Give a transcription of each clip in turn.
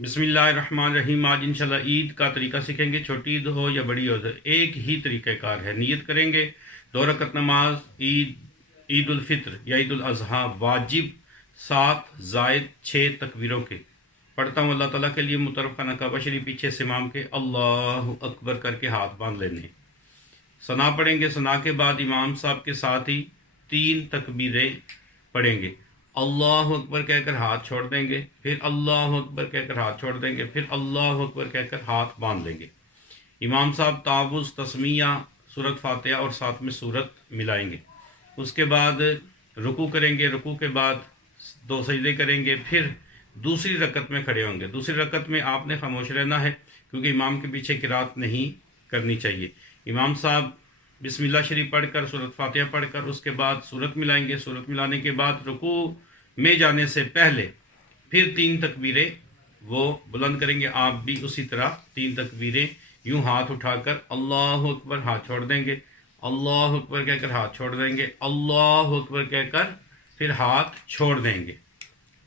بسم اللہ الرحمن الرحیم۔ آج انشاءاللہ عید کا طریقہ سیکھیں گے، چھوٹی عید ہو یا بڑی عید ہو، ایک ہی طریقہ کار ہے۔ نیت کریں گے 2 رکعت نماز عید الفطر یا عید الاضحیٰ واجب 7 زائد 6 تکبیروں کے پڑھتا ہوں۔ اللہ تعالیٰ کے لیے مترفہ کعبہ شریف پیچھے سے امام کے اللہ اکبر کر کے ہاتھ باندھ لینے۔ ثنا پڑھیں گے، ثنا کے بعد امام صاحب کے ساتھ ہی 3 تکبیریں پڑھیں گے۔ اللہ اکبر کہہ کر ہاتھ چھوڑ دیں گے، پھر اللہ اکبر کہہ کر ہاتھ چھوڑ دیں گے، پھر اللہ اکبر کہہ کر ہاتھ باندھ لیں گے۔ امام صاحب تعوذ، تسمیہ، سورت فاتحہ اور ساتھ میں سورت ملائیں گے۔ اس کے بعد رکوع کریں گے، رکوع کے بعد 2 سجدے کریں گے، پھر دوسری رکعت میں کھڑے ہوں گے۔ دوسری رکعت میں آپ نے خاموش رہنا ہے کیونکہ امام کے پیچھے قرات نہیں کرنی چاہیے۔ امام صاحب بسم اللہ شریف پڑھ کر، سورت فاتحہ پڑھ کر اس کے بعد سورت ملائیں گے۔ سورت ملانے کے بعد رکوع میں جانے سے پہلے پھر 3 تکبیریں وہ بلند کریں گے۔ آپ بھی اسی طرح 3 تکبیریں یوں ہاتھ اٹھا کر اللہ اکبر ہاتھ چھوڑ دیں گے، اللہ اکبر کہہ کر ہاتھ چھوڑ دیں گے، اللہ اکبر کہہ کر پھر ہاتھ چھوڑ دیں گے۔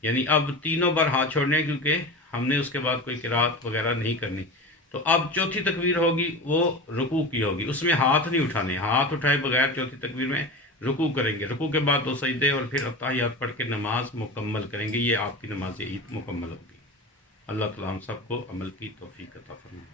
یعنی اب تینوں بار ہاتھ چھوڑنے ہیں کیونکہ ہم نے اس کے بعد کوئی قرات وغیرہ نہیں کرنی۔ تو اب چوتھی تکبیر ہوگی وہ رکوع کی ہوگی، اس میں ہاتھ نہیں اٹھانے، ہاتھ اٹھائے بغیر چوتھی تکبیر میں رکوع کریں گے۔ رکوع کے بعد 2 سجدے اور پھر اتحیات پڑھ کے نماز مکمل کریں گے۔ یہ آپ کی نماز عید مکمل ہوگی۔ اللہ تعالیٰ ہم سب کو عمل کی توفیق عطا فرمائے۔